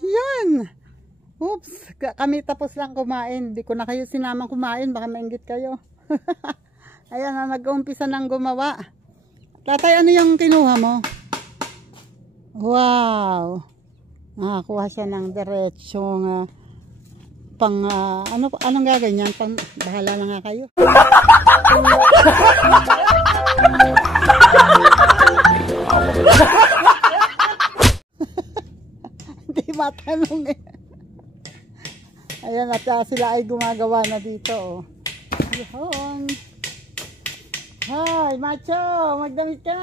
Yan. Oops, kami tapos lang kumain. Hindi ko na kayo sinamang kumain, baka mainggit kayo. Ayan na, nag-uumpisa ng gumawa. Tatay, ano yung kinuha mo? Wow. Nakakuha siya ng diretsong anong gagawin yan? Bahala na nga kayo. Hindi matanong eh. Ayan, at sila ay gumagawa na dito. Oh. Yun. Hi, macho! Magdamit ka!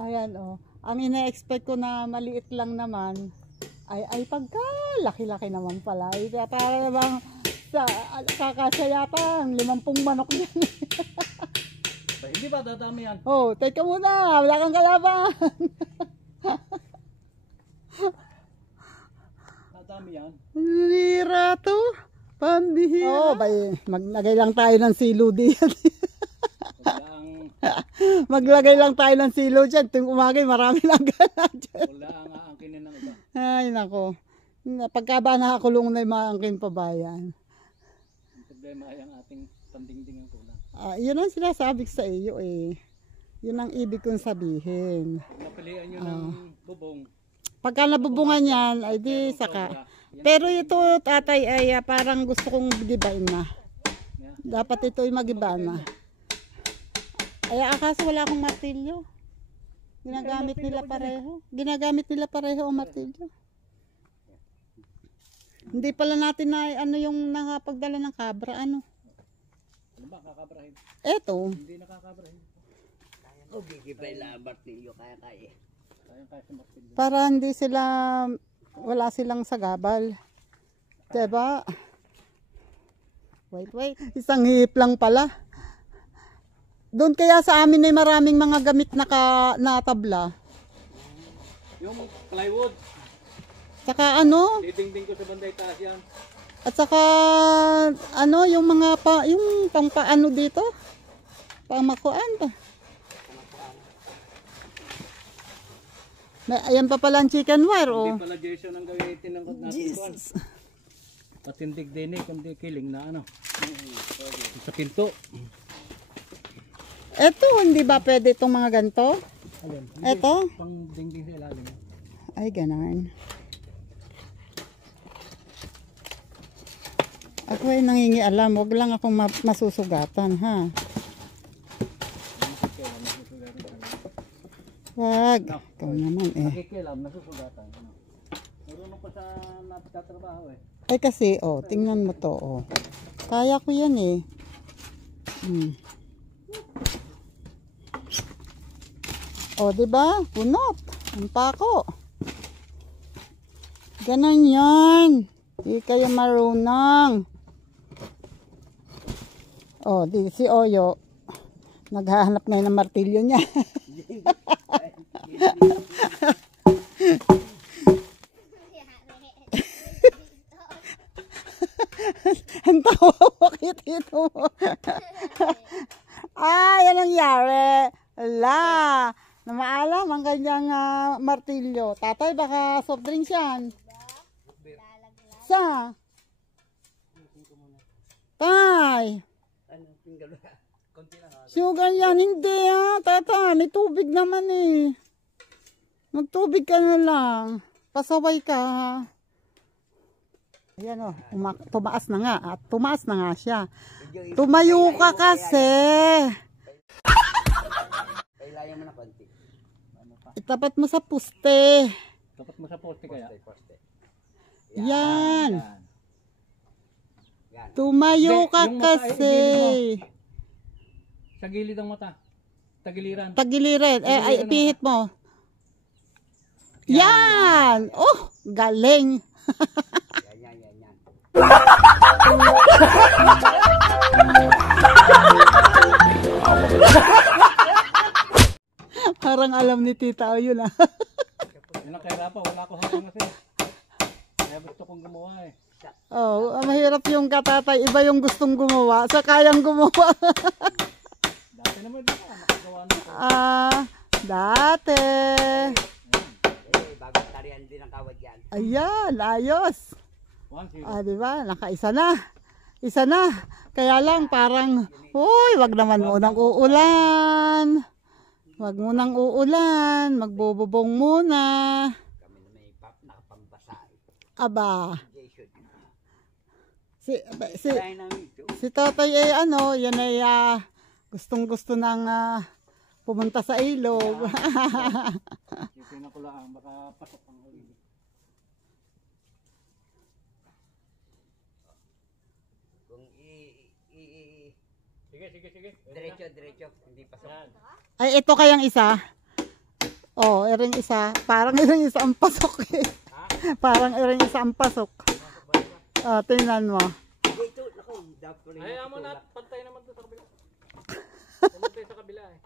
Ayan, oh. Ang ina-expect ko na maliit lang naman, ay pagka laki-laki naman pala. Ay, para namang kakasaya pang 50 manok yan. Hindi ba dadami yan? Oh, teka muna, wala kang kalaban. Dadami yan. Lira to. Pambihira. Oh, maglagay lang tayo ng silo diyan. Maglagay lang tayo ng silo dyan. Tuwing umagay, marami lang gana dyan. Wala ang aangkinin ng iba. Ay, nako. Pagka ba nakakulong na yung maangkin pa ba yan? Ang problema ay ang ating pandingding ang kulang. Yun ang sinasabi sa iyo eh. Yun ang ibig kong sabihin. Napilian nyo ng bubong. Pagka nabubungan yan, ay di saka. Pero ito, tatay, ay parang gusto kong gibain na. Dapat ito ay magiba na. Ay, akaso wala akong martilyo. Ginagamit nila pareho. Ginagamit nila pareho ang martilyo. Hindi pala natin na ano yung nakapagdala ng kabra. Ano? Ano ba kakabrahin? Eto. Hindi nakakabrahin. O gigibay lang martilyo kaya-kaya. Kaya sa martilyo. Para hindi sila, wala silang sagabal. Diba? Wait. Isang hip lang pala. Doon kaya sa amin ay maraming mga gamit na tabla. Yung plywood. Saka ano? Didingding ko sa banday taas yan. At saka ano yung mga yung pangpaano dito? Pamakuan pa. Ayan pa pala ang chicken wire oh. Hindi pala Jason ang gamitin ng natin. Patindig din eh, kundi kiling na ano. Sa pinto. Eto, hindi ba pwede itong mga ganito? Alin? Eto? Pang dingding sa ilalim. Ay, ganun. Ako ay nangingialam. Huwag lang akong masusugatan, ha? Wag. Ikaw naman, eh. Nakikilam, nasusugatan. Marunong ko sa natatrabaho eh. Ay, kasi, oh, tingnan mo to, oh. Kaya ko yan, eh. O, diba? Punot. Ang pako. Ganon yan. Hindi kayo marunong. O, di si Oyo. Naghahanap na ng martilyo niya. Ang tawa mo, kitito mo. Ay, anong nangyari? Ala. Na maalam ang kanyang martilyo. Tatay, baka soft drinks yan. Sa? Tay. Sugar yan. Hindi tatay. May tubig naman eh. Magtubig ka na lang. Pasaway ka ha. Ayan o. Tumaas na nga. At tumaas na nga siya. Tumayo ka kasi. Kailangan mo na konti. Itapat mo sa puste. Dapat mo sa poste kaya. Yan. Tumayo ka kasi. Sa gilid ang mata. Tagiliran. Tagiliran. Ay, pihit mo. Yan. Oh, galing. Yan. Parang alam ni Tita o yun ah. Yun ang kahirapan. Wala ko hanggang kasi. Kaya gusto kong gumawa eh. Oh, mahirap yung katatay. Iba yung gustong gumawa. Sa kayang gumawa. Dati naman din nakagawa na ako. Dati. Arian din ang kawad yan. Ayan, ayos. 1-0. Di ba? Nakaisa na. Isa na. Kaya lang parang, uy, wag naman munang uulan. Wag munang uulan. Magbububong muna. Kami na may nakapambasa. Aba. Jason. Si Kaya namin ito. si Totoy yan ay gustong gusto nang pumunta sa ilog. Yung ko lang, baka pasok ang huli. Kung Sige. diretso, hindi pasok. Yan. Ay, ito kayang isa. Oh, iring isa. Parang iring isa ang pasok eh. Parang iring isa ang pasok. Tingnan mo. Dito, naku, dapat rin. Ay, amo na, pantay naman to sa kabila. Pantay sa kabila eh.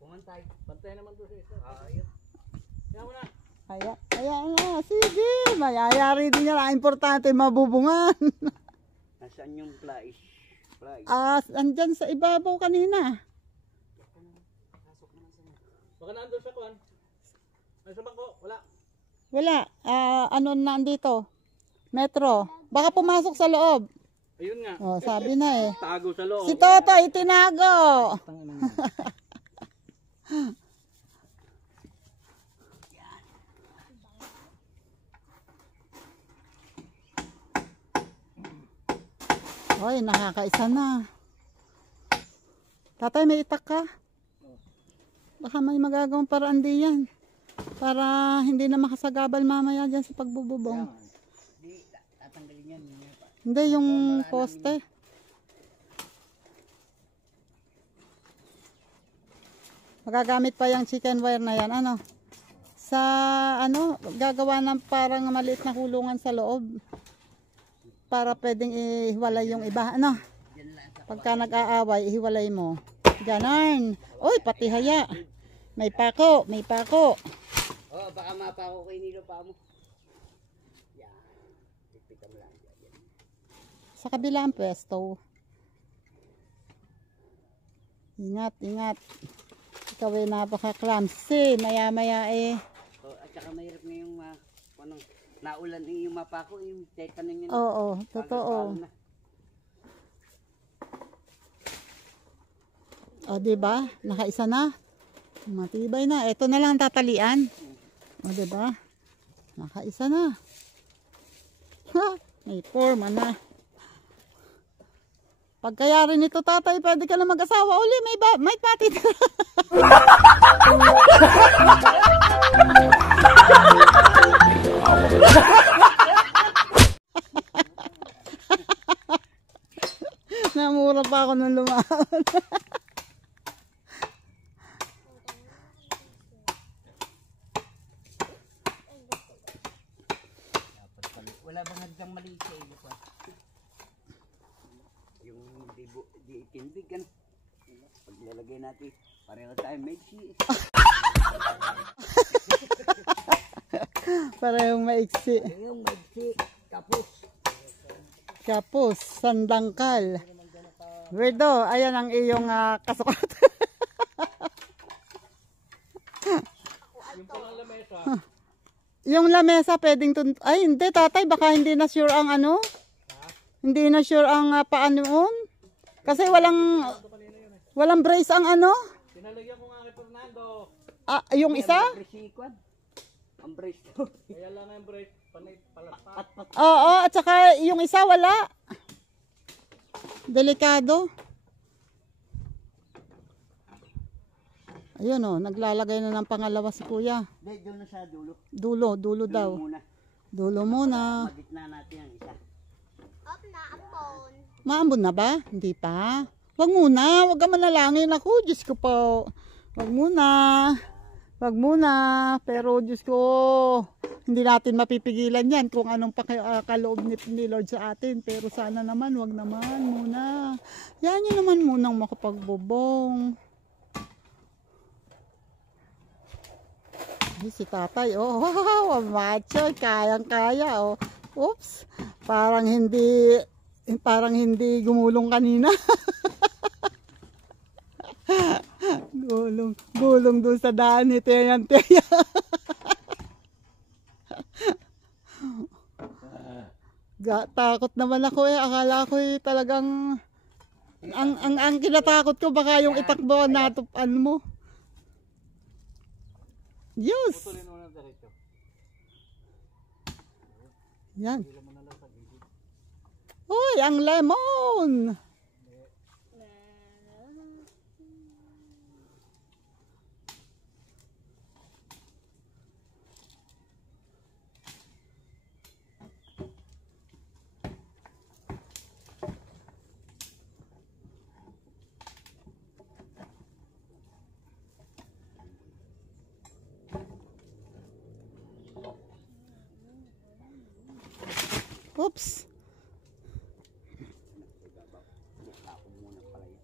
Pumantay. Pantay naman to sa isa. Ayun. Yan mo na. Kaya nga, sige. Mayayari din yan. Ang importante, mabubungan. Nasaan yung flies? Andyan sa ibabaw kanina. Baka nandun sa kuwan. Ay, sa bangko, wala. Wala. Ano nandito? Metro. Baka pumasok sa loob. Ayun nga. Oh, sabi na eh. Tago sa loob. Si Totoy, tinago. Hoy, nakakaisa na. Tatay, may itak ka? Baka may magagawang paraan din yan. Para hindi na makasagabal mamaya dyan sa pagbububong. Di, tatanggalin yan. Hindi, yung poste. Magagamit pa yung chicken wire na yan. Ano? Sa, gagawa ng parang maliit na kulungan sa loob. Para pwedeng ihiwalay yung iba. Ano? Pagka nag-aaway, ihiwalay mo. Ganon. Uy, pati haya. May pako. Oh, baka mapako kay Nilo pa mo. Yan. Pipita mo lang. Yan. Sa kabilang pwesto. Ingat. Ikaw ay napaka-clumsy. Maya-maya eh. Oh, at saka mahirap na yung naulan yung mapako, yung tetanan yun. Oo, totoo. O, diba? Nakaisa na. Matibay na. Ito na lang ang tatalian. O, diba? Nakaisa na. Ha! May forma na. Pagkayari nito, tatay, pwede ka na mag-asawa uli. May pati. Namura pa ako nung lumaon. Wala bang hanggang mali sa iyo pa? Yung di tindig, ano? Pag nilagay natin, pareho tayo maiksi. Parehong maiksi. Yung maiksi, Kapos, sandangkal. Weirdo, ayan ang iyong kasukat. Yung palang lamesa. Yung lamesa pwedeng ay hindi tatay, baka hindi na sure ang ano. Hindi na sure ang paanoon. Kasi walang brace ang ano. Tinalagyan ko nga kay Fernando. Yung isa? Ang brace to. Kaya lang ang break. Panay palaspat. Oo, at saka yung isa wala. Delikado. Ayun oh, naglalagay na ng pangalawa si kuya. Hindi, doon na sa dulo. Dulo daw. Muna. Dulo muna. Magitna natin ang isa. Maambon na ba? Hindi pa. Wag muna, wag ka manalangin ako. Diyos ko po. Wag muna. Pero Diyos ko, hindi natin mapipigilan yan kung anong kaloob ni Lord sa atin. Pero sana naman, wag naman muna. Yan yun naman munang makapagbubong. Ay, si tatay, oh, wow, macho, kayang-kaya, oh. Oops, parang hindi gumulong kanina. gulong doon sa daan ni Teyan. Takot naman ako eh. Akala ko eh talagang ang kinatakot ko baka yung itakbo na ano mo. Yes. Putulin mo na diretso. Yan. Uy, ang lemon. Oops. Ako muna pala yan.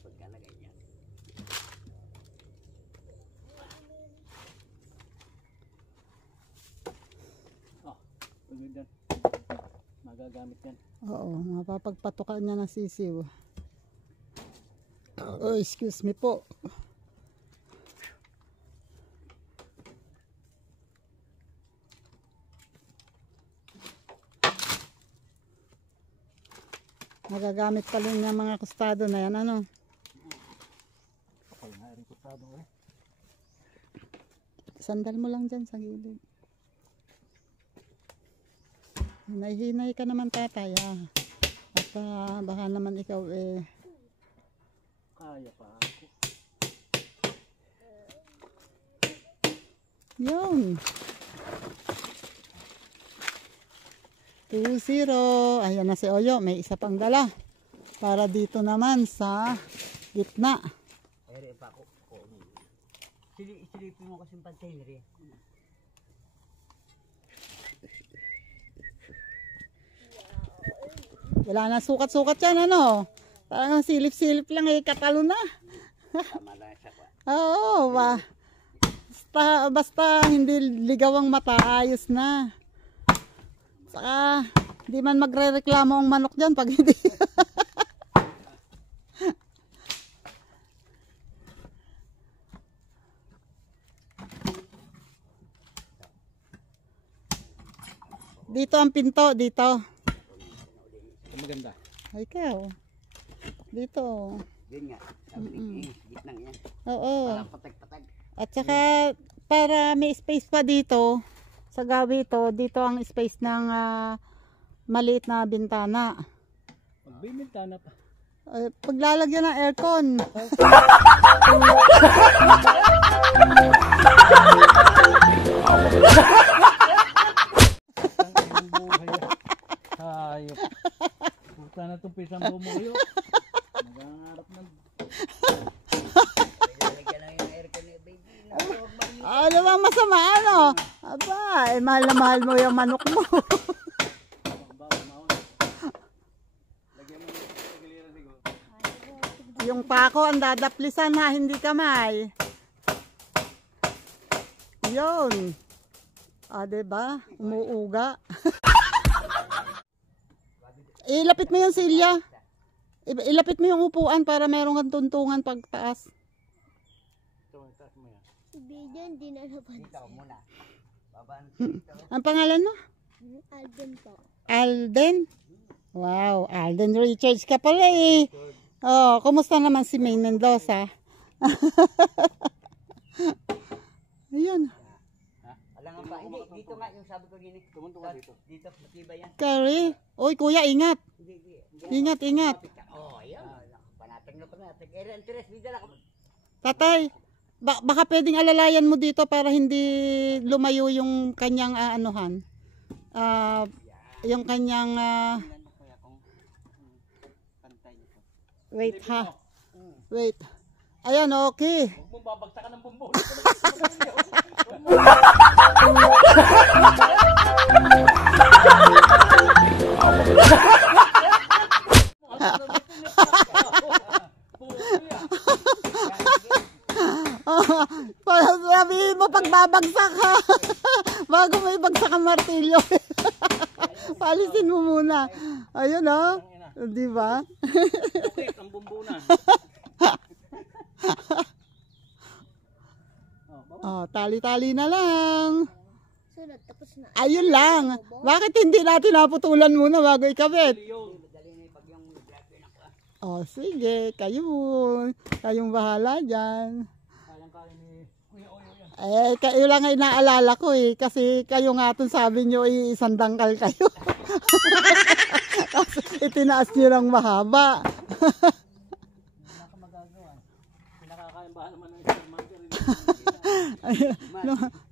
Pagkalagay niya. Oh, pagod yan. Magagamit yan. Oo, mapapagpatukan niya ng sisiw. Oh, excuse me po. Magagamit pa rin yung mga kustado na yan, ano? Okay na rin kutado eh. Sandal mo lang dyan sa gilid. Hinay-hinay ka naman tatay, ah. At baka naman ikaw eh. Kaya pa ako. Yun. 2-0. Ayan na si Oyo. May isa pang dala. Para dito naman sa gitna. Ere pa ako. Silipin mo kasi yung container eh. Wala na sukat-sukat yan, ano? Parang silip-silip lang eh. Katalo na. Tama lang siya pa. Oo, basta hindi ligaw ang mata, ayos na. Saka, di man magre-reklamo ang manok dyan pag hindi. Dito ang pinto, dito. Ang maganda. Ay, ikaw. Dito. Yun nga. Sabi ni gitnang yan. Oo. Parang patag-patag. At saka, para may space pa dito, sa gawi ito, dito ang space ng maliit na bintana. Magbimintana pa. Paglalagyan ng aircon. Ang buhay. Hayop. Puta na itong pisang bumuyo. Nagangarap ng... Lalagyan lang yung aircon eh, baby. Ano bang masama, ano? Aba, mahal na mahal mo yung manok mo. Yung pako ang dadaplisan ha, hindi kamay. Yun. Diba? Umuuga. Ilapit mo yung silya. Ilapit mo yung upuan para meron kang tuntungan pagtaas. Si Bijan, di na napansin. Dito muna. Babaan. Ang pangalan mo? Alden po. Alden? Wow, Alden Richards ka pala eh. Oh, kumusta naman si Maine Mendoza? Ayun. Alam nga pa. Hindi, dito nga yung sabi ko din eh. Tumunto ka dito. Dito, matibay yan. Carrie. Oy, kuya, ingat. Hindi. Ingat, ingat. Oh, ayan. Panatag na panatag. Ere, Andres, bidala ka. Tatay, baka pwedeng alalayan mo dito para hindi lumayo yung kanyang anuhan. Yung kanyang wait ha. Wait. Ayan, okay. Huwag mong babagsakan ng bumbo. Sabihin mo pagbabagsak ha. Bago may bagsak ang martilyo. Palisin mo muna. Ayun oh. Di ba? Okay, ang bumbo na. Oh, tali-tali na lang. Sunod, tapos na. Ayun lang. Bakit hindi natin naputulan muna bago ikabit? Madali na pag yung grabe na ka. O sige, kayong bahala dyan. Kayang-kaya ni Kuya Oyo yan. Kayo lang ay naalala ko kasi kayo nga itong sabi nyo isang dangkal kayo. Tapos itinaas nyo ng mahaba. Wala ka magagawa. Pinakakayang bahala naman ng isang marker.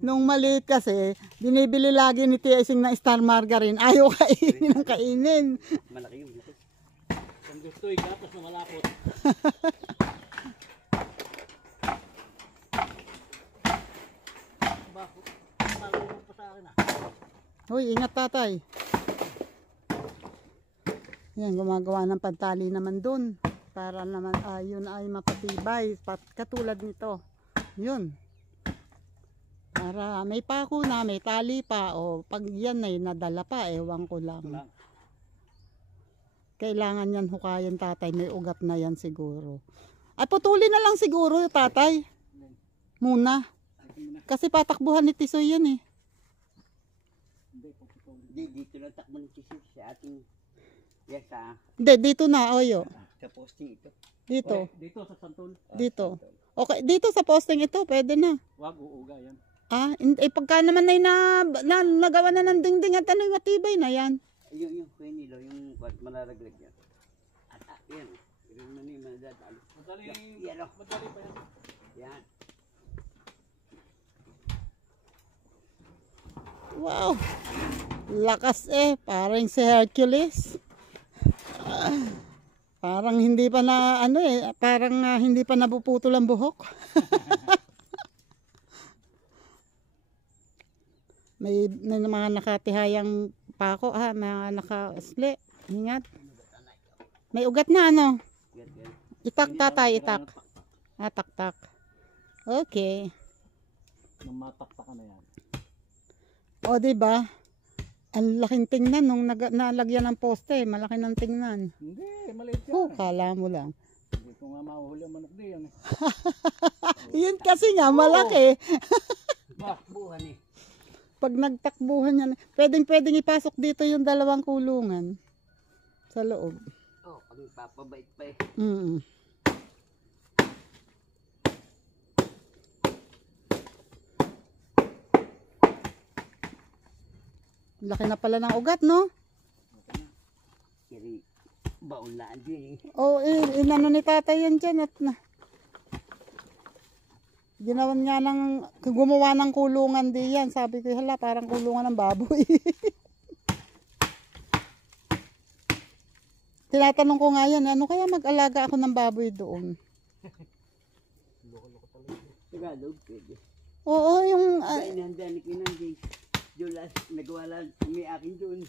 Nung maliit kasi, binibili lagi ni Tia Ising na Star Margarine. Ayaw kainin ng kainin. Malaki yung bukas. Kung gusto'y gatas na malapot. Bakit? Malulong pa sa akin ah. Hoy, ingat tatay. Yan, gumagawa ng pantali naman dun. Para naman, yun ay mapatibay. Katulad nito. Yun. Para may pako na, may tali pa. O pag yan ay nadala pa, ewan ko lang. Kailangan yan hukayan tatay. May ugat na yan siguro. Ay, putulin na lang siguro tatay. Muna. Kasi patakbuhan ni Tisoy yan eh. Dito na takbo ng chisis sa ating yes Hindi, dito na, Oyo. sa posting ito. Dito. Dito sa santol. Dito. Okay, dito sa posting ito, pwede na. Wag uuga yan. Pagka naman ay nagawa na ng dingding at ano, matibay na yan. Yung kuya nilo, yung malalaglag yan. At yan. Yung mani madadalo. Madali Yan o. pa yan. Yan. Wow. Lakas parang si Hercules. Parang hindi pa na parang hindi pa napuputol ang buhok. may mga nakatihayang pako mga naka-sli. Ingat. May ugat na ano. Itak tatay, itak. Tak. Okay. Nang mataktakan na yan. O diba? Ang laking tingnan nung nalagyan ng poste, malaki ng tingnan. Hindi, maliit yan. Kala mo lang. Hindi ko nga mahuhuli ang manok di yan eh. Yun kasi nga, malaki. Takbuhan eh. Pag nagtakbuhan yan, pwedeng ipasok dito yung dalawang kulungan. Sa loob. Oh, pag papabait pa eh. Laki na pala ng ugat, no? Kiri, baulaan din eh. Oo, inano ni tatay yan dyan at ginawan nga gumawa ng kulungan di yan. Sabi ko, hala, parang kulungan ng baboy. Tinatanong ko nga yan, ano kaya mag-alaga ako ng baboy doon? Tagalog, pwede. Oo, yung... Sa inanda ni Kinanjay. Julas, nagawa lang may akin doon.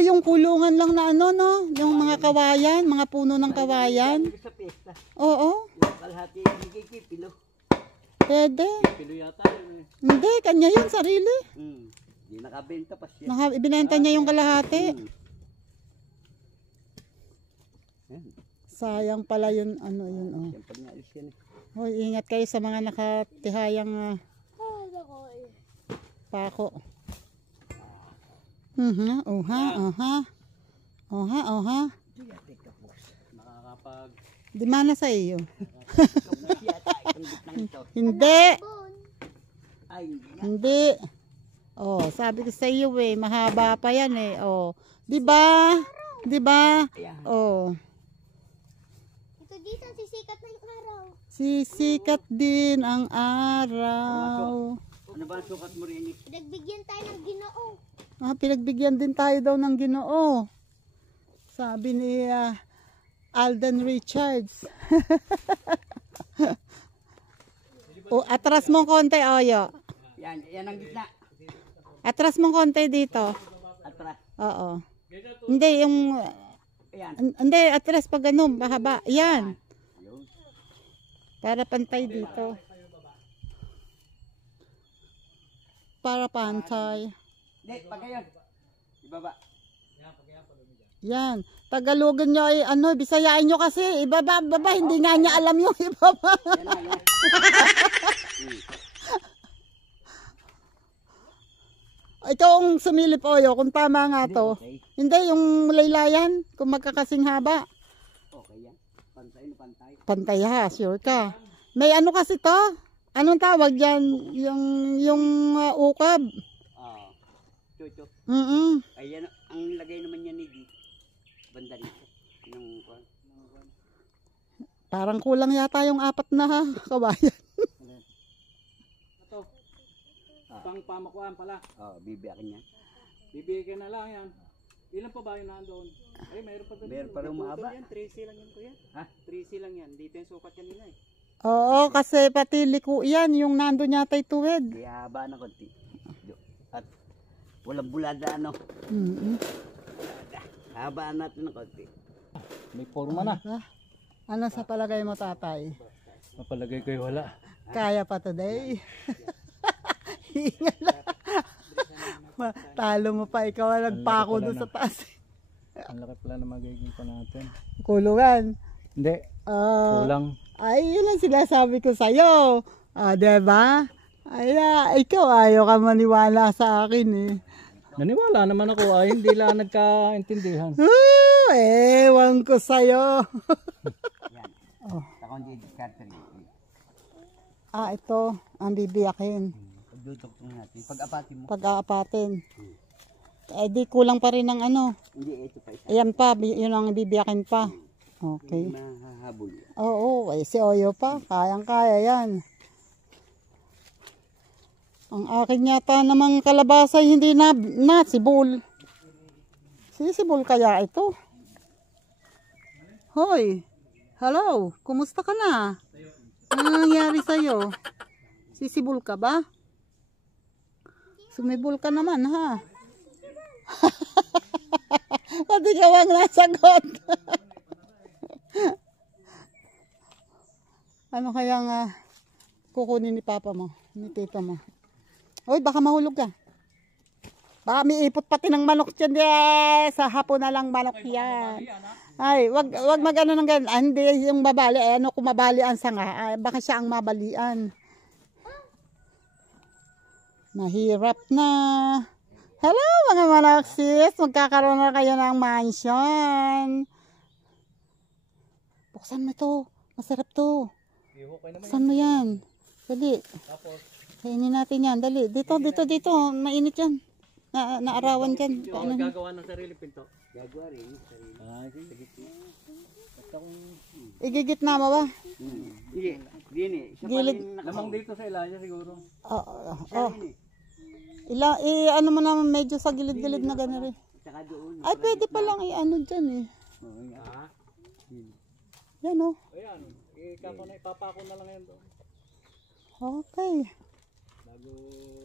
yung kulungan lang na ano, no? Yung mga kawayan, mga puno ng kawayan. Sa pesta. Oo, Yung kalahati, bigay kay Pilo. pwede. Pilo yata yun eh. Hindi, kanya yun, sarili. Di nakabenta pa siya. Ibinenta niya yung kalahati. Sayang pala yun, ano yun, oh. Siyempre nga alis yan eh. Hoy, ingat kayo sa mga nakatihayang pako. Oha. Nakakapag... Di mana sa iyo. Ito. Hindi. Ay, hindi nga. Hindi. Oh, sabi ko sa iyo mahaba pa yan eh. Oh, 'di ba? 'Di ba? Oh. Ito dito, sisikat na yung araw. Sisikat din ang araw. Ano ba ang sukat mo rin eh? Pinagbigyan tayo ng Ginoo. Pinagbigyan din tayo daw ng Ginoo. Sabi ni Alden Richards. Atras mo konti, Oyo. Yan ang gitna. Atras mo konti dito. Atras. Oo. Hindi, yung... Ayan. Hindi, atras pag ano, mahaba. Yan. Para pantay dito. Para pantay. Hindi, pag ngayon. Ibaba. Yan. Tagalogan nyo ay ano, Bisayain nyo kasi. Ibaba, hindi nga niya alam yung ibaba. Yan na, yan. Ikaw ang sumilip, Oyo, kung tama nga to. Okay. Hindi, yung laylayan, kung magkakasing haba. Okay yan. Pantay na pantay. Pantay ha, sure ka. May ano kasi to? Anong tawag dyan? Yung ukab. Ah. Chuchok. Mm-mm. Ayan, ang lagay naman yan ni Di. Banda dito. Yung Parang kulang yata yung 4 na kabayan. Ito. Pang pamakuan pala. bibiyakin yan. Bibigyan na lang yan. Ilan pa ba yung nandoon? Ay, mayroon pa doon. Meron pa rin mahaba. Yan, 3C lang yan kuya. Ha? 3C lang yan. Dito yung sukat kanina eh. Oo, kasi pati liko yan, yung nandun yata yung tuwid. Kaya haba na konti. At walang bulada ano. Mm-mm. Habaan natin ng konti. May forma na. Ano sa palagay mo, tatay? Mapalagay ko yung wala. Kaya pa today? Hingal. Talo mo pa, ikaw ang nagpako doon sa taas. Ang laki pala na magiging pa natin. Kulungan. Hindi. Kulang. Ay, yun ang sinasabi ko sa'yo. Diba? Ay, ikaw ayaw ka maniwala sa akin eh. Naniwala naman ako ay hindi lang nagkaintindihan. Ewan ko sa'yo. Yan. Takon di discarte rin. Ito, ang bibiyakin. Pagdutoktok natin. Pag-apatin mo. Pag-aapatin. Di kulang pa rin ng ano. Hindi, ito pa isa. Ayan pa, yun ang bibiyakin pa. Okay. Mahahabol yan. Oo, si Oyo pa. Kayang-kaya yan. Ang akin yata namang kalabasa hindi na sibol. Sisibol kaya ito? Hoy, hello, kumusta ka na? Ano nangyari sa'yo? Sisibol ka ba? Sumibol ka naman ha? Pati ka wang nasagot. Ano kaya nga kukunin ni papa mo, ni tita mo? Hoy, baka mahulog ka. Baka may ipot pati ng manok dyan. Sa hapon na lang manok yan. Ay, wag mag-ano ng ganun. Hindi yung mabali. Ano kung mabali ang sanga. Baka siya ang mabalian. Mahirap na. Hello mga manoksis. Magkakaroon na kayo ng mansion. Buksan mo to. Masarap to. Buksan mo yan. Dali. Kainin natin yan. Dali. Dito. Mainit yan. Naarawan dyan. Paano? Gagawa ng sarili pinto. Gagawa rin. Basta kung Igigit na mo ba? Hindi. Hindi. Gilid. lamang dito sa Ilaya siguro. Ano mo naman medyo sa gilid-gilid na gano'n rin. Saka doon. Ay, pwede palang i-ano dyan eh. Yan o. Ayan. Ipapako na lang yan doon. Okay.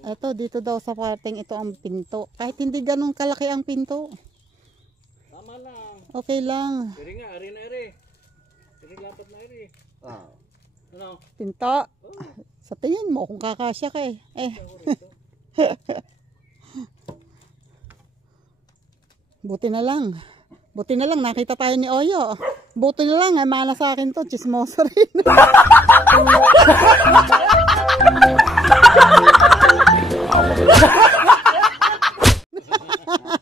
Eto, dito daw sa parteng ito ang pinto. Kahit hindi ganun kalaki ang pinto. Tama lang. Okay lang. Iri nga, ari na iri. Iri lapat na iri. Ano? Pinto. Sa tingin mo kung kakasya ka eh. Buti na lang. Nakita tayo ni Oyo. Buti na lang. Mana sa akin to. Chismoso rin.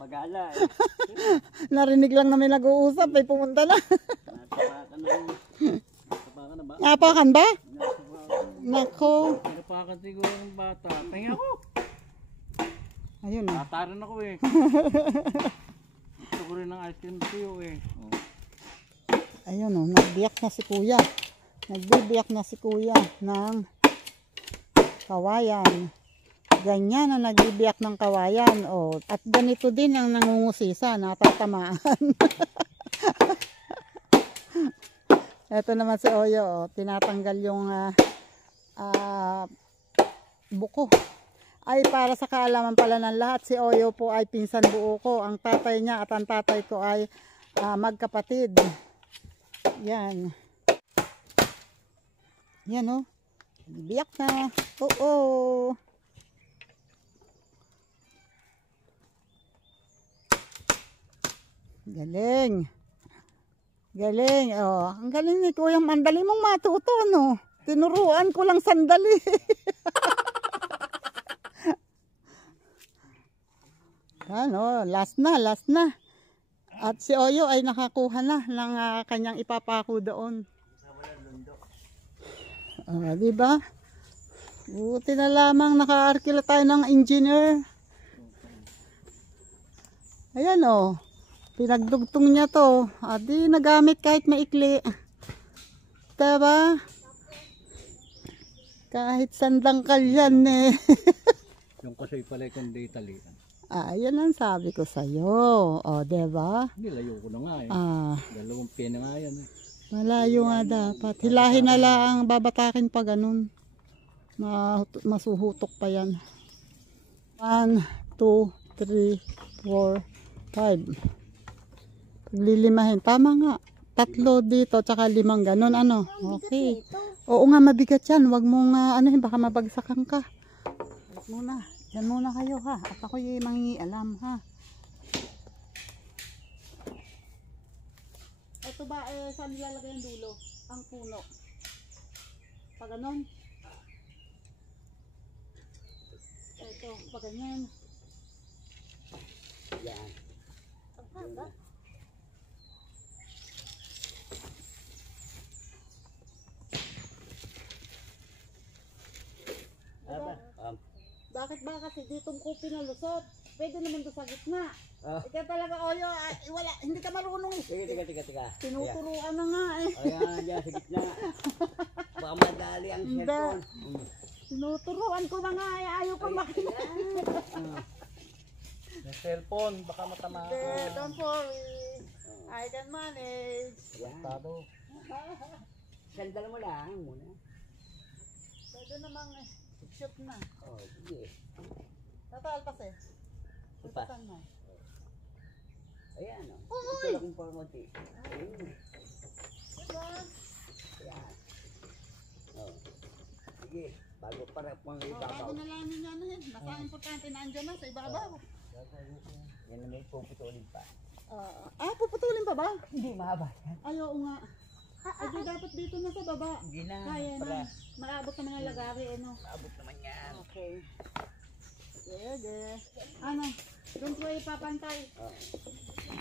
Pag-ala. Narinig lang namin nag-uusap. Ay pumunta na. Napakan na ba? Napakan ba? Nako. Napakan siguro ng bata. Tingin ako. Ayun na. Tataran ako eh. Gusto ko rin ng ice cream sa'yo eh. Ayun o. Nagbiyak na si kuya. Nagbibiyak na si kuya ng kawayan. Ganyan ang nagbibiyak ng kawayan. O, at ganito din ang nangungusisa. Natatamaan. Ito naman si Oyo. O, tinatanggal yung buko. Ay para sa kaalaman pala ng lahat, si Oyo po ay pinsan buo ko. Ang tatay niya at ang tatay ko ay magkapatid. Yan. Yan o. Biyak na. Oo. Galing. Galing. Oh, ang galing ni Kuya. Ang dali mong matuto, no? Tinuruan ko lang sandali. Ano, last na. At si Oyo ay nakakuha na ng kanyang ipapako doon. Di ba? Buti na lamang naka-arkila tayo ng engineer. Ayan o. Pinagdugtong niya to. Di nagamit kahit maikli. Diba? Kahit sandangkal yan eh. Yung kasi pala kundi talian. Yan ang sabi ko sa'yo. O, diba? Nilayo ko na nga eh. 2 pena nga yan eh. Malayo nga dapat. Hilahin na lang babatakin pa ganun. Masuhutok pa yan. 1, 2, 3, 4, 5. Paglilimahin. Tama nga. 3 dito, tsaka 5 ganun. Ano? Okay. Oo nga, mabigat yan. Huwag mong, baka mabagsakan ka. Huwag muna. Diyan muna kayo ha. At ako'y mangingialam ha. Ito ba, saan nilalagay ang dulo? Ang puno. Pag ganon. Ito, pag ganyan. Yan. Ang haba. Bakit ba kasi ditong ko pinalusot? Pwede naman doon sa gitna. Ikaw talaga, Oyo, wala, hindi ka marunong eh. Sige. Tinuturuan na nga eh. Ayan, dyan, sa gitna. Baka madali ang Hindi. cellphone. Tinuturuan ko na nga eh. Ayaw ko makita. Yung cellphone, baka matamaan. Don't worry. I can manage. Yan. Tado. Sandal mo lang muna. Pwede namang shoot na. Sige. Tatalpas eh. Tupas. Tupasan mo. Ayan, ito lang kung pamunti. Diba? Ayan. Sige, bago para pang Bago ibabaw. na lang ninyo ano yun. Basta ang importante na andyan na sa ibabaw. Yan na may puputulin pa. Puputulin pa ba? Hindi mahaba yan. Ayaw nga. Di dapat dito na sa baba. Hindi na. Kaya Para na. Maabot ng mga lagari ano. maabot naman yan. Okay. Sige. Ano? Doon ko ipapantay.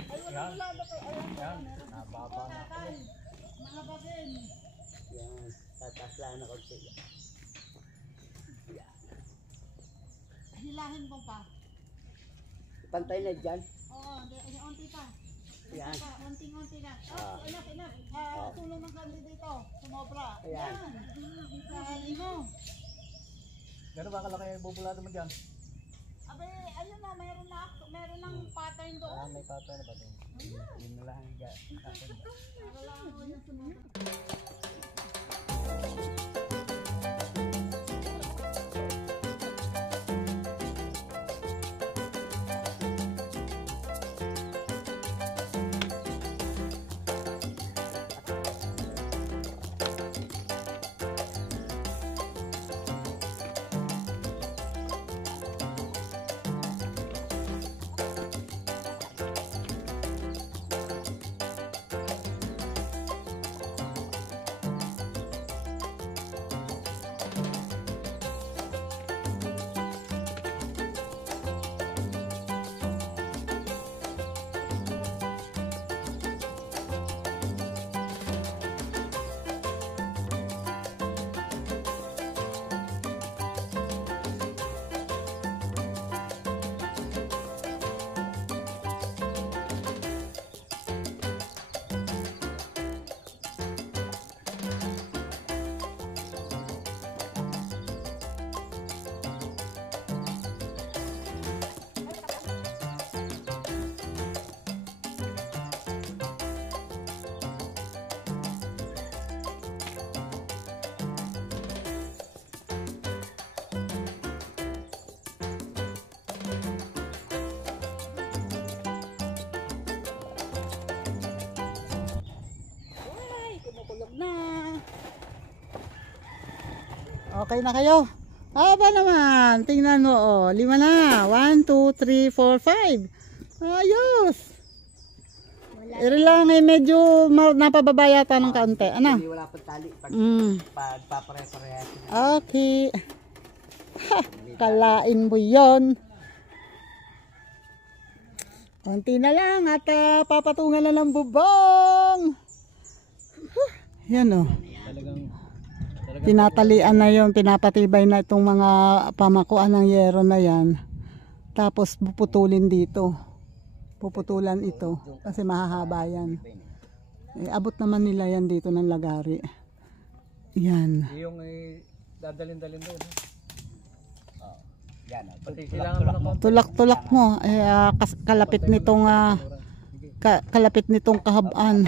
Ay, wala ba kayo? Ayan. Nababa na. Mahaba din. Yan. Tatas lang na konti. Yan. Hilahin mo pa. Pantay na dyan. Oo, unti pa. Yan. Unting-unti na. Enough. Tulong ng kandi dito. Sumobra. Ayan. Hilahin mo. Gano'n ba kalaki yung bubulado mo dyan? Abe, ayun na. Meron ng pattern doon. May pattern na ba doon? Yun na lang dyan. Para lang ako yung sumobra. Okay na kayo? Ba naman? Tingnan mo, 5 na. 1, 2, 3, 4, 5. Ayos. Ito lang ay medyo napababa yata ng kaunti. Ano? Hindi wala pang tali. Pagpapare-pareha. Okay. Kalain mo yon. Konti na lang at papatungan na ng bubong. Yan o. Talagang Tinatalian na yon, pinapatibay na itong mga pamakuan ng yero na yan. Tapos puputulin dito. Puputulan ito kasi mahahaba yan. Abot naman nila yan dito ng lagari. Yan. yung dadalin-dalin doon. Yan. Pati kailangan mo na Tulak-tulak mo. Kalapit nitong kalapit nitong kahabaan.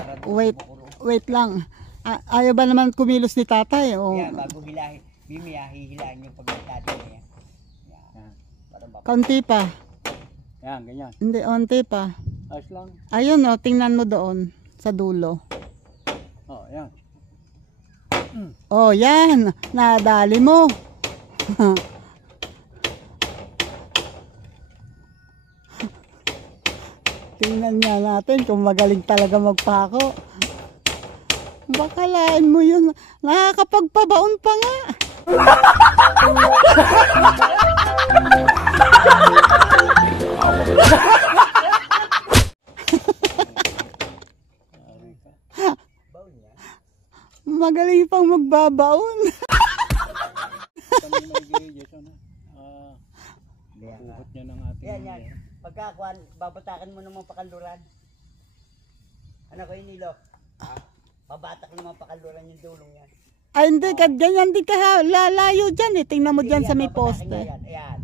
Wait lang. Ayaw ba naman kumilos ni tatay? O, Yan, bago hilahin. Bimiya, hihilahin yung pagkatati na yan. Yan. Parang kaunti pa. yan, ganyan. Hindi, onti pa. Ayos lang. Ayun o, tingnan mo doon sa dulo. Oh, yan. Oh, yan. Nadali mo. Tingnan nga natin kung magaling talaga magpako. Bakalaan mo yun. Nakakapagpabaon pa nga. Magaling pang magbabaon. Kami mag-i-adjust, ano? Buhot niya ng ating... Yan. Pagkakuan, babatakan mo naman pakanluran. Ano ko Nilo? Ha? Babatak naman pakanluran yung dulong yan. Ay hindi, ganyan din ka lalayo dyan eh. Tingnan mo dyan sa may babatakin poste. mo yan. Ayan.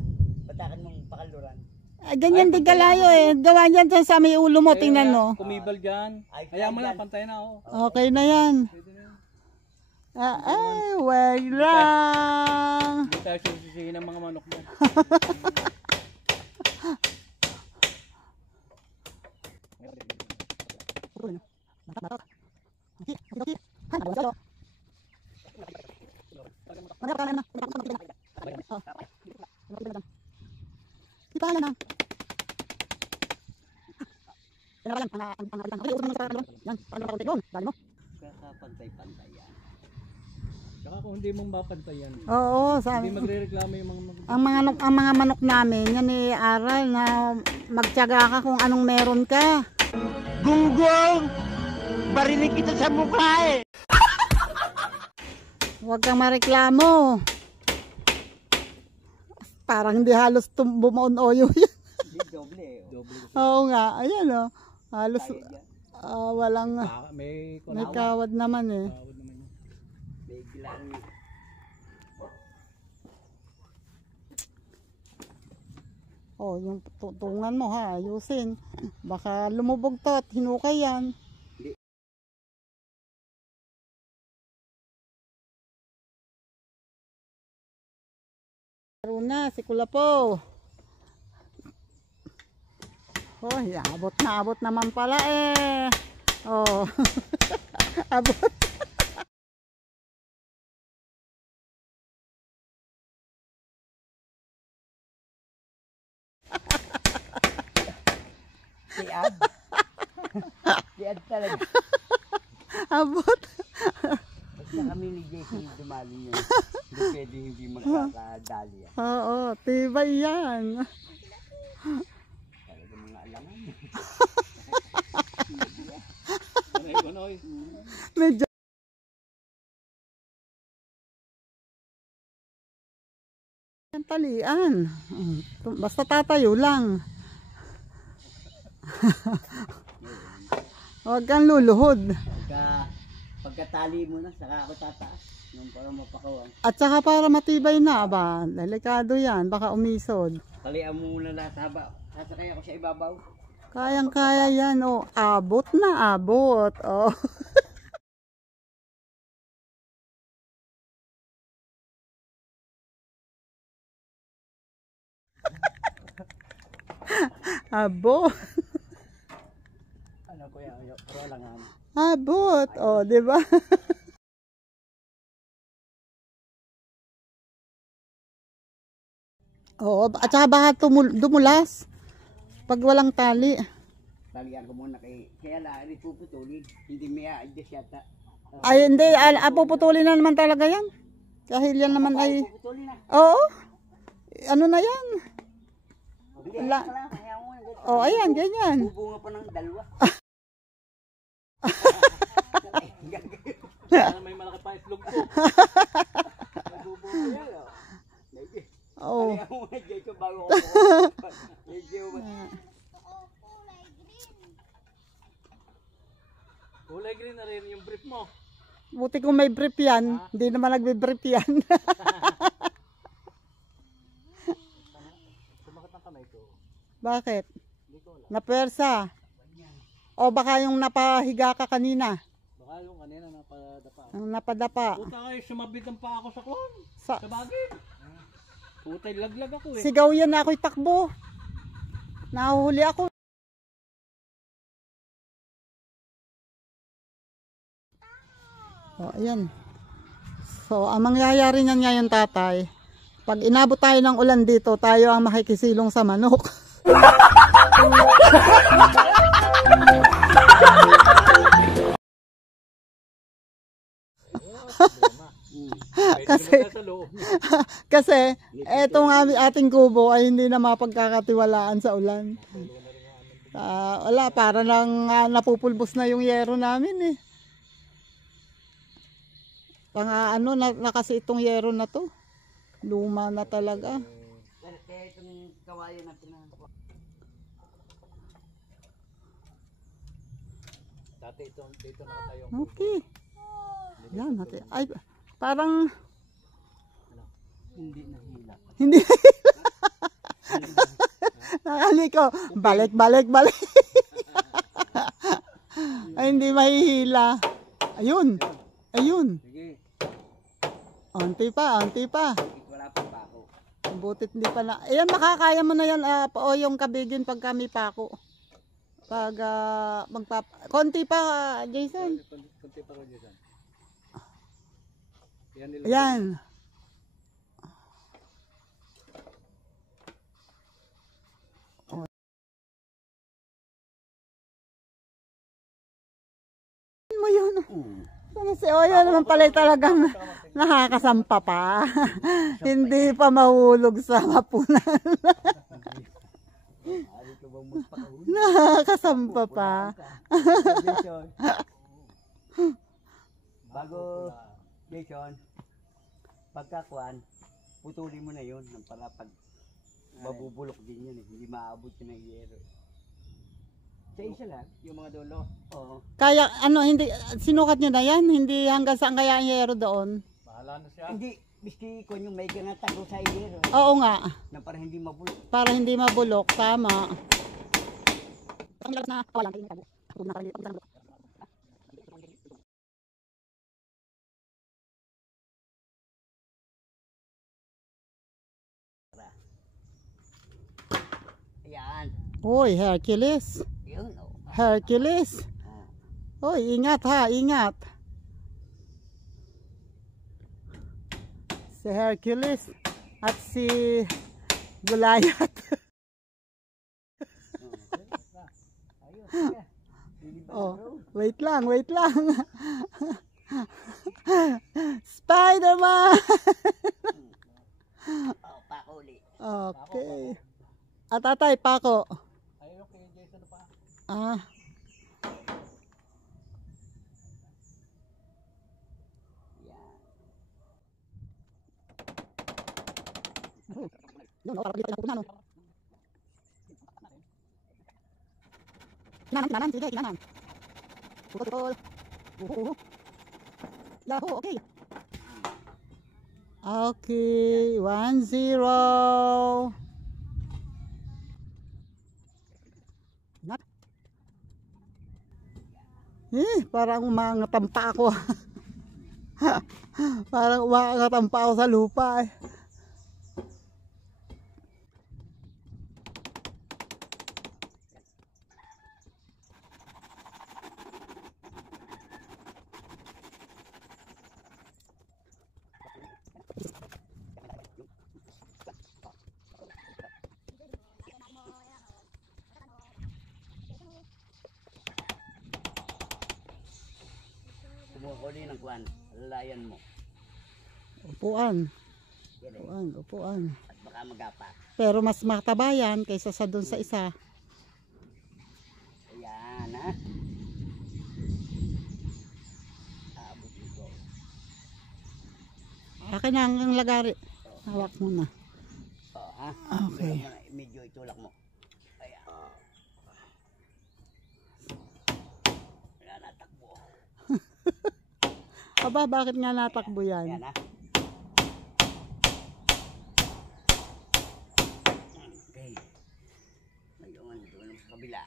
Batakan mong pakanluran. Ay, ganyan din kalayo eh. Gawa dyan sa may ulo mo, tingnan mo. Kumibal dyan. Ay, Kaya mo yan. lang, pantay na, oh. Okay na yan. Pwede na yan. Ay, wag lang. Hindi tayo susisihin ng mga manok mo. Kakapantay-pantay yan. Saka kung hindi mong mapantayan, Oo, hindi sabi. magre-reklamo yung mga Ang mga manok namin, yan aral na magtiyaga ka kung anong meron ka. Gunggong! Barinig kita sa mukha eh! Huwag kang mareklamo. Parang hindi halos bumaon oyo yan. Hindi, doble eh. doble. Oo nga, ayan o. Halos walang, May may kawad naman eh. kawad naman yun. May gilang. Oh, yung tungan mo ha, ayusin. Baka lumubog to at hinukay yan. Laro na, si Kulapo. Oh, abot naman pala eh. Oh, abot. Si Ad. Si Ad talaga. Abot. Basta kami ni Jason dumali yun. Hindi pwede hindi magkakadali yan. Oo, tibay yan. Talaga mga alangan. Anoy. Medyo. Ang talian. Basta tatayo lang. Huwag kang luluhod. Pagkatali mo na, saka ako tataas. Nung para mapakawang. At saka para matibay na ba? Delikado yan. Baka umisod. Talian mo muna lahat haba. Sasakay ako sa ibabaw. Kayang-kaya yan. Oh, abot na abot. Oh. Abot. Ano kuya, pero alangan. Abot. Oh, di ba? Oo, at saka baka dumulas pag walang tali. Talian ko muna kaya lang, puputulin. Hindi may a-adjust yata. Ay, hindi. Puputulin na naman talaga yan. Dahil yan naman ay... Puputulin na. Oo. Ano na yan? Hindi, Wala. kaya mo muna. Oh, ayan, ganyan. Bubunga pa ng dalawa. Sana may malaki pa itlog ko. Bubunga yan, oh. Oh. Kaya mo nga, Jacob, bago ko. Medyo, Kulay green na rin yung brief mo. Buti kung may brief yan, hindi naman nagbe-brief yan. Sumakit ang kamay ko. Bakit? Napersa. O baka yung napahiga ka kanina. Baka yung kanina napadapa. Ang napadapa. Puta kayo, sumabit ang pa ako sa kwan. Sa, Sa bagay. Puta, laglag ako eh. sigaw yan na ako'y takbo. Nahuhuli ako. O, ayan. So, ang mangyayari niyan ngayon, tatay, pag inabot tayo ng ulan dito, tayo ang makikisilong sa manok. Kasi, sa loob. Kasi, etong ating kubo ay hindi na mapagkakatiwalaan sa ulan. Wala, para lang napupulbos na yung yero namin eh. Ano na kasi itong yero na to. Luma na talaga. kaya itong kawayan na pinakuha. Dati dito nakatayo. Okay. Yan natin. Ay, parang Hindi nahila. hindi. Nakali ko. Balik. Ay, hindi mahihila. Ayun. Sige. Unti pa. Wala pa pa ako. Butit hindi pa na. Ayan, makakaya mo na yan. O yung kabigin pag kami pa ako. Pag konti pa, Jason. Kunti pa ko dyan. Yan nila. Ayan. Mo yun. Sana si Oya naman pala talagang nakakasampa pa. Hindi pa mahulog sa hapunan. Dito bang magpakahuli? Nakakasampa pa. Jason. Bago, Jason, pagkakuan, putulin mo na yun para pag mabubulok din yun eh. Hindi maabot yun ng yero. Sa isa lang, yung mga dulo. Oo. Kaya hindi sinukat niyo na yan, hindi hanggang saan kaya ang yero doon. Bahala na siya. Hindi, miski kung yung may ganatago sa yero. Oo nga, Na para hindi mabulok. para hindi mabulok, tama. Ang labas na wala tingin ka. Ayan. Hoy, Hercules. Yun, oh. Hercules. Hoy, ingat ha, ingat. Si Hercules at si Goliath. Oh, wait lang. Spider-Man! Oh, pakuli. Okay. At tatay, pako. Ay, okay, Jason pa. Ah. Yun, para dito na no. Kinanan, sige, kinanan. Pukul. Yahoo, okay. Okay, 1-0. Parang umangatampa ako. Parang umangatampa ako sa lupa eh. Kumuha ko din ng kuwan. Lalayan mo. Upuan. Yan eh. Upuan. At baka magapat. Pero mas mataba yan kaysa sa dun sa isa. Akin na ang lagari. Hawak mo na. Oo, ha? Okay. Medyo itulak mo. Ayan. Wala natakbo. Aba, bakit nga natakbo yan? Ayan, ha? Okay. Ngayon, doon sa kabila.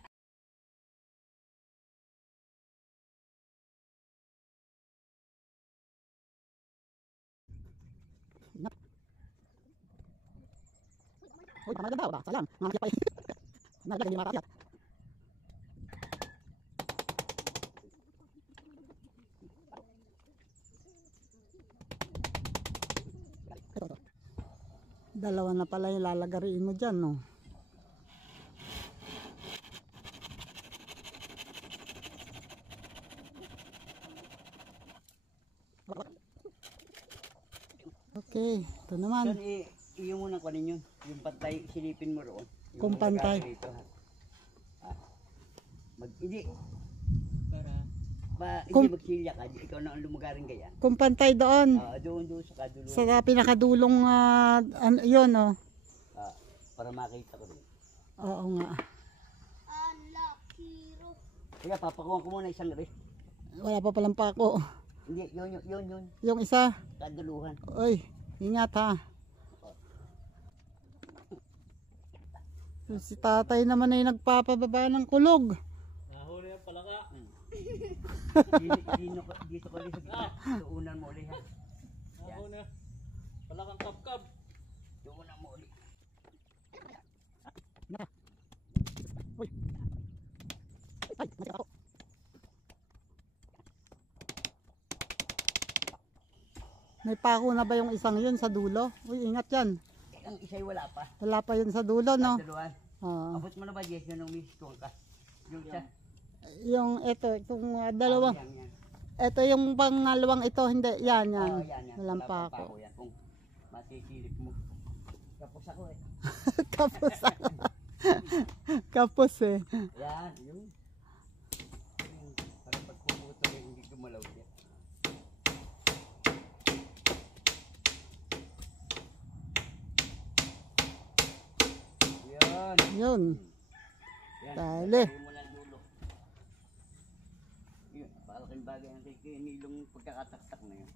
Uy, baka maganda ba? Salang, mga pa eh. Nalagay yung mga kakyat. Dalawa na pala yung lalagariin mo dyan, no? Okay, ito naman. Doon, iyo muna kunin yun. Yung pantay, silipin mo roon. Yung Kung pantay. lagay Dito, ha? Hindi. Kung- Hindi magsilya ka. Ikaw na ang lumagaring gaya. Kung pantay doon, Doon sa kadulungan. sa pinakadulong, yun, oh. Para makita ko rin. Oo nga. Alakiro. Kaya papakuha ko muna isang rin. Wala pa palang pako. Hindi, yun. Yung isa, Kaduluhan. oy, ingat ha. Si tatay naman ay nagpapababa ng kulog. Nahuli ang palaka. Dito ko ulit sa gitna. Tuunan mo ulit, ha? Nahuli. Palakang kapkap. Tuunan mo ulit. Uy. Ay, mati ako. May pako na ba yung isang yun sa dulo? Uy, ingat yan. Ang isa'y wala pa. Wala pa yun sa dulo, no? Kaduluhan. Oo. Abot mo na ba, Jess? Yun ang miss ko ka. Yung isa. Yung ito, itong dalawang. Yan. Ito yung pangalawang ito, hindi. Yan. Yan. Walang Wala pang pako. Yan. Kung masisilip mo. Tapos ako eh. Kapos. Kapos eh. Yan. Yun. Para pag pumutol eh, hindi gumalaw siya. Yan. Yun. Yan. Dali. Lagay mo ng dulo. Yun. Malaking bagay ang kay nilong pagkakataktak na yun.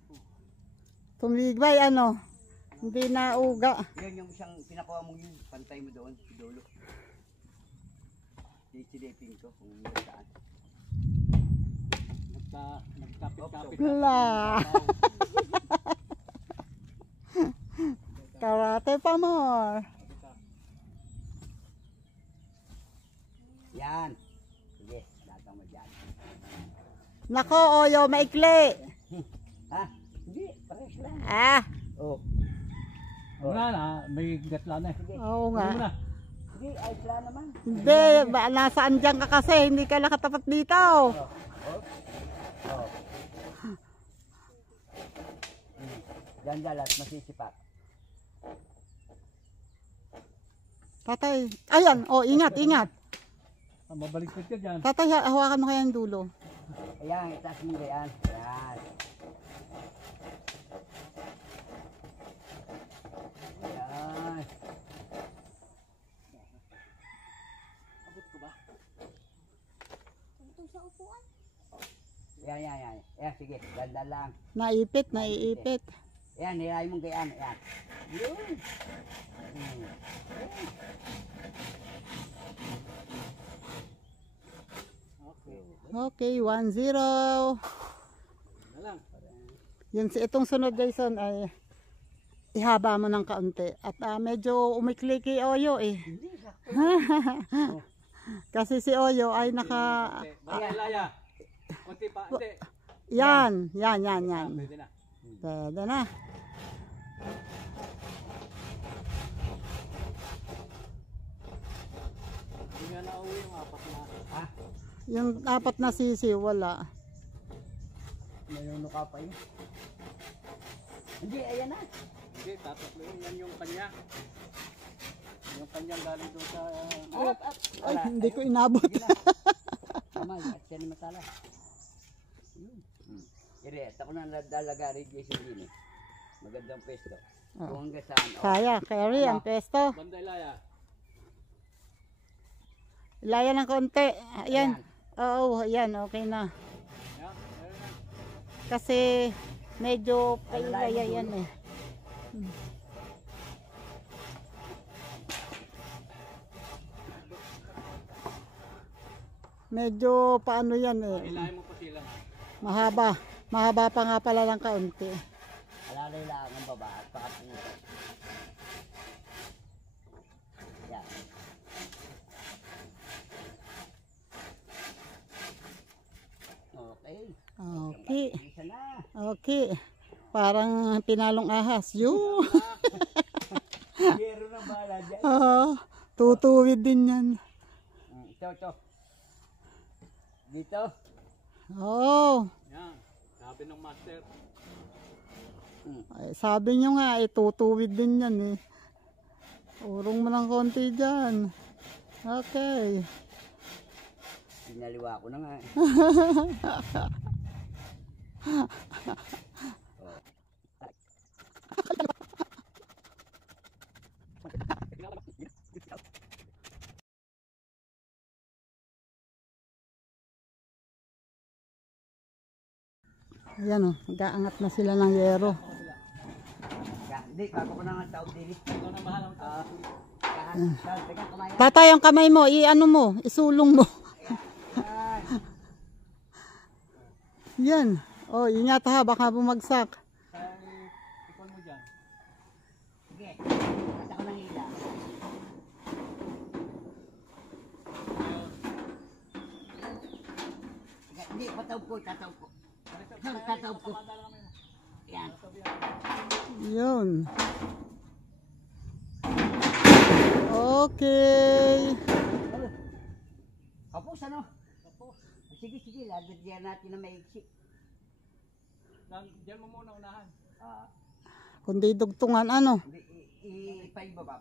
Tumigbay, ano? Hindi na uga. Yan yung isang pinakuha mo yun. Pantay mo doon. Si dulo. Sisilipin ko kung saan. Nagkapit-kapit. La. Karate pa more. Yan. Sige, datang mo dyan. Nako, Oyo, maikli. Ha? Hindi, pares lang. Ah, Oh. Wala na, may gatla na eh. oo nga. Ano na? Sige, ay plan naman. Hindi, nasaan dyan ka kasi, hindi ka nakatapat dito. Oh. Yan dalat, masisipat. Tatay, ayan, ingat. Mabaliktad ka dyan. Tatay, hawakan mo kaya yung dulo. Ayan, itaas mo yan. Yan. Yan. Abot ko ba? Tungtong sa upuan. Yan. Yan, sige, ganda lang. Naiipit. Yan, nilay mong gayaan. Yan. Yun. Okay, 1-0. Na lang. Itong sunod, Jason, ay ihaba mo ng kaunti. At medyo umikli kay Oyo eh. Kasi si Oyo ay naka... Laya. Kunti pa. Hindi. Yan. Pwede na. Pwede na. Hindi nga nauwi yung apat na. Ha? Yung apat na sisi, wala. Nanunuka pa yun. Hindi, ayan na. Hindi, tatatloin yan yung kanya. Yung kanyang galing doon sa... Ay, hindi ko inabot. Tama, at siya ni Matala. Ire, ako na nadalagari Jason din eh. Magandang pwesto. Oo. Kung hanggang saan. Oh. Kaya, carry ang pesto. Banday Laya. Ilaya ng konti. Ayan. Oo, ayan, okay na. Yan, ayun na. Kasi medyo pailaya yan eh. Medyo paano yan eh. Hilahin mo pa sila. Mahaba. Mahaba pa nga pala lang kaunti. Alalay lang ang baba at pakaputo. Yan. Okay. Okay. Isa na. Okay. Parang pinalong ahas. Yun. Meron na bala dyan. Tutuwid din yan. Ito. Dito. Oo. Yan. Sabi ng master. Ay, sabi nyo nga, tutuwid din yan eh. Urong mo ng konti dyan. Okay. Pinaliwa ko na nga. Ayan o, nag-aangat na sila ng yero. Hindi, kako ko na nga taog din. Ikaw na bahalang Teka, kumayan. Tatay, ang kamay mo, i-ano mo, isulong mo. Yan. O, ingat ha, baka bumagsak. Ikon mo dyan. Sige, kata ko ng hila. Sige, hindi, tataog ko. Tataog ko. Yan. Yun. Okay. Kapos ano? Sige, lagyan natin na maiksi. Diyan mo muna unahan. Kundi dugtungan, ano? Paibaba.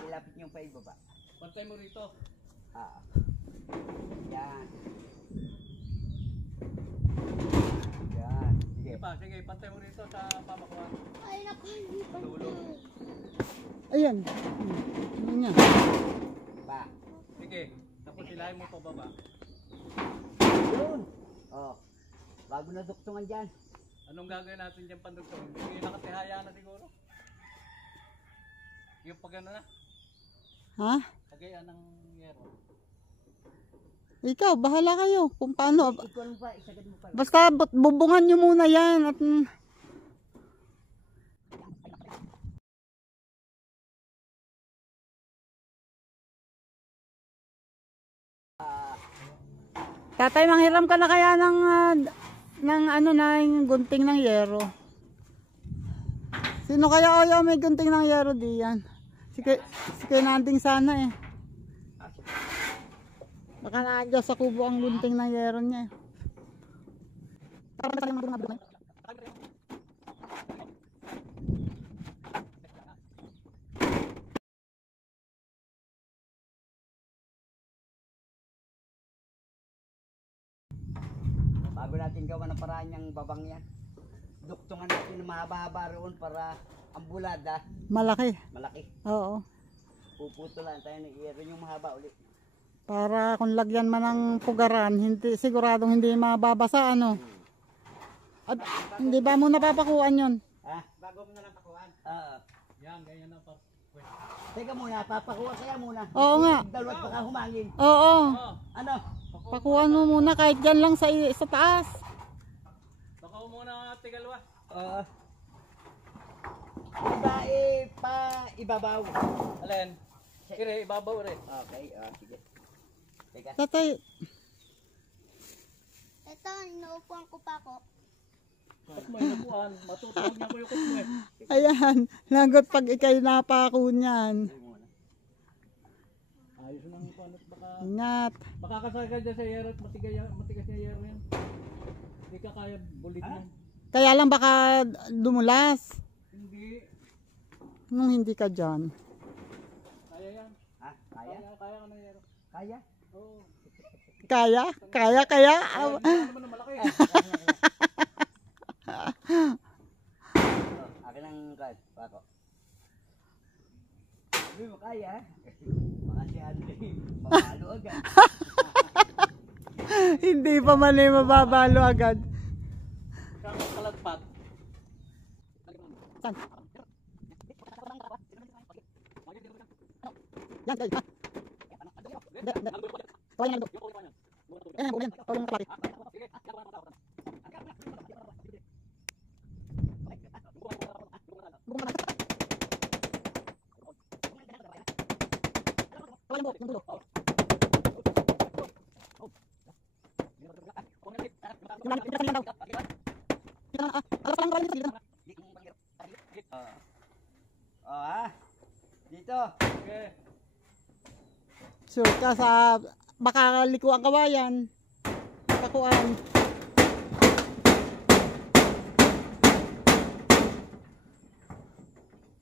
Ilapit niyong paibaba. Pantay mo rito. Yan. Sige, pantay mo rito sa pamakuha. Ay, naku, hindi pa Dulo. Ayan. Ano niya? Ba. Sige, tapos hilahin mo pa baba. Yun. Bago na duktungan dyan. Anong gagawin natin dyan pandugtong? Hindi nakatihaya na siguro. Yung pag ano na, Ha? kagaya ng yero. Ikaw, bahala kayo kung paano. Ikaw mo pa, isagad mo pa. Basta bubungan nyo muna yan. At Tatay, manghiram ka na kaya ng ano na yung gunting ng yero. Sino kaya ayaw may gunting ng yero diyan? Si Nanding sana eh. Baka naadya sa kubo ang gunting ng yero niya. Para sa mga mga Bago natin gawa ng paraan yung babang yan. Duktungan natin ng mahaba-haba roon para ang bulada malaki. malaki. Oo. Puputulan tayo ng iyero yung mahaba ulit. Para kung lagyan man ng pugaran, hindi siguradong hindi mababasa ano. At hindi ba mo napapakuan 'yon? Ha? Bago mo na lang pakuhan? Oo. Yan, ganyan na pa. Teka muna, papakuha kaya muna. Oo nga. Dalawat baka humangin. Oo. Ano? Pakuan mo muna kahit diyan lang sa taas. Baka muna tigalwa. Oo. Ibabaw. Alin? Ire, ibabaw rin. Okay, sige. Teka. Tatay, Ito, inuupuan ko pa ako. Ba't mo inapuan? Matutulog niya ko yung kus mo eh. ayan, lagot pag ikay napako niyan. Ayos nang panot baka. Ingat. Baka kasakay ka dyan sa yero at matigas niya yero yan. Hindi ka kaya bulit mo. Kaya lang baka dumulas Hindi. nung hindi ka diyan. Kaya yan. Ha? Kaya? Kaya ka ng yero. Kaya? Oo. Kaya? Hindi naman na malaki. Akin ang kahit, pako. Sabi mo kaya, baka si Andre, pamalo agad. Hindi pa man eh mababalo agad. Saan ang kalagpat? Saan? Yan, guys, ha? Hindi, hindi. Kawayan lang ito. Yan, yan, yan. Tulong kapatid. Bukong naman. Kawayan mo, yung dulo. Yung lang daw. Dito lang, alas lang kawayan dito, dito lang. Dito. Okay. Sure ka sa baka liko ang kawayan. Kakuan.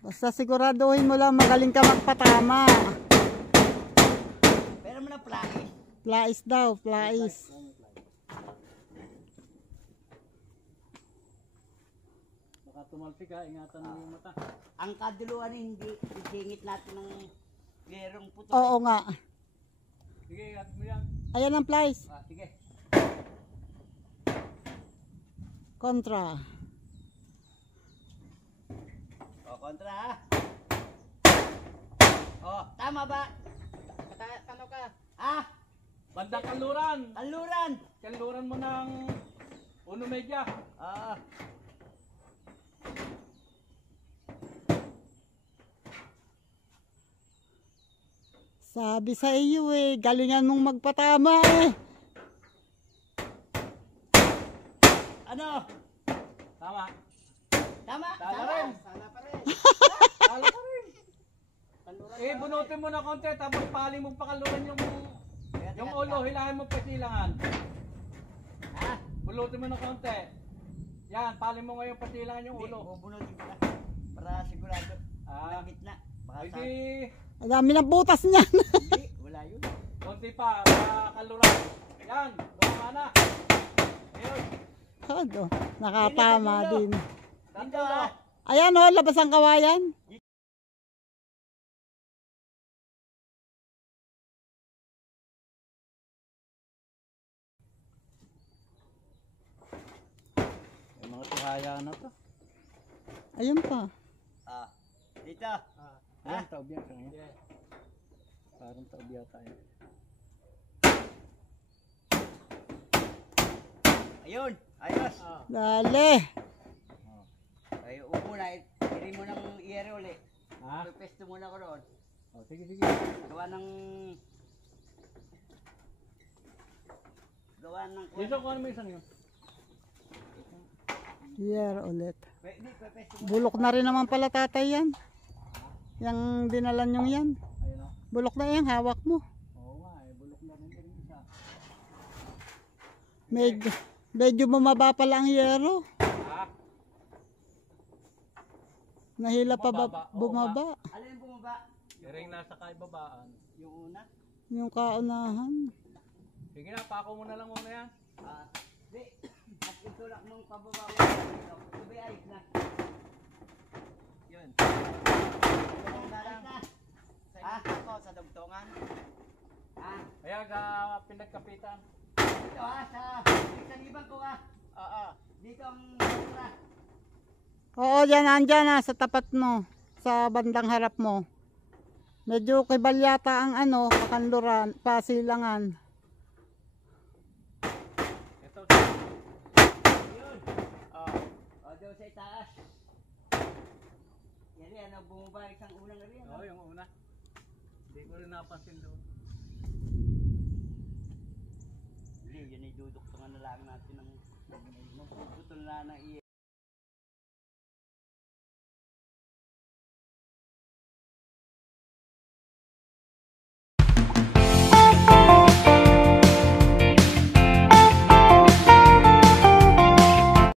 Basta siguraduhin mo lang magaling ka magpatama. Pero mo na plaki. Plais daw, plais. Baka tumalsik ha, ingatan mo yung mata. Ang kaduluan hindi isingit natin ng gerong puto. Oo nga. Sige, ingat mo yan. Ayan ang plais. Sige. Kontra. Kontra ha. Tama ba? Tano ka? Bandang kanluran. Aluran. Kanluran mo ng uno medya. Sabi sa iyo eh, galingan mong magpatama eh. Ano? Tama. Tama? Tama rin. Sana pa rin. Talo ka rin. Bunutin mo na konti, tapos paling mong pakaluran yung ulo, hilahin mo pasilangan. Bunutin mo na konti. Yan, paling mo ngayon pasilangan yung ulo. Bubunutin ko na. Para sigurado. Ng gitna. Baka sa... Ang dami ng butas niyan. Hindi, wala yun. Konti pa, pakaluran. Yan, bumama na. Ayun. Ano, nakatama din. Dito ha. Ayan oh, labas ang kawayan. Yung mga tuhaya na to. Ayun pa. Dito. Ayan, taob yan sa ngayon. Parang taob yata yun. Ayun. Ayos. Dali. Ay, upo na. Iri mo ng iyere uli. Ha? Pepesto muna ko roon. Sige. Gawa ng... Dito ko ano may isang yun. Here ulit. Hindi, pepesto mo. Bulok na rin naman pala tatay yan. Yang dinalan yung yan. Ayun o. Bulok na yan, hawak mo. Oo nga bulok na rin yung isa. Medyo bumaba pala ang yero. Ha? Nahila pa ba Bumaba, oo bumaba? Ano yung bumaba? Yung nasa kaibabaan. Yung una? Yung kaunahan. Sige na, pako mo na lang muna yan. Di. At itulak mong pababa mo. Sabi ayos na. Yun. Ayos na. Ako sa dugtungan. Ayan, pinagkapitan. Dito sa isang ibang ko Dito ang mura. Oo, dyan, andyan na, sa tapat mo. Sa bandang harap mo. Medyo kibal yata ang ano, pakanluran, pasilangan. Ito. Yun. Doon sa itaas. Yan, bumaba isang unang na rin. Oo, yung una. Hindi ko rin napansin doon. Hindi, yan ay duduktungan na lang natin ng putol na ng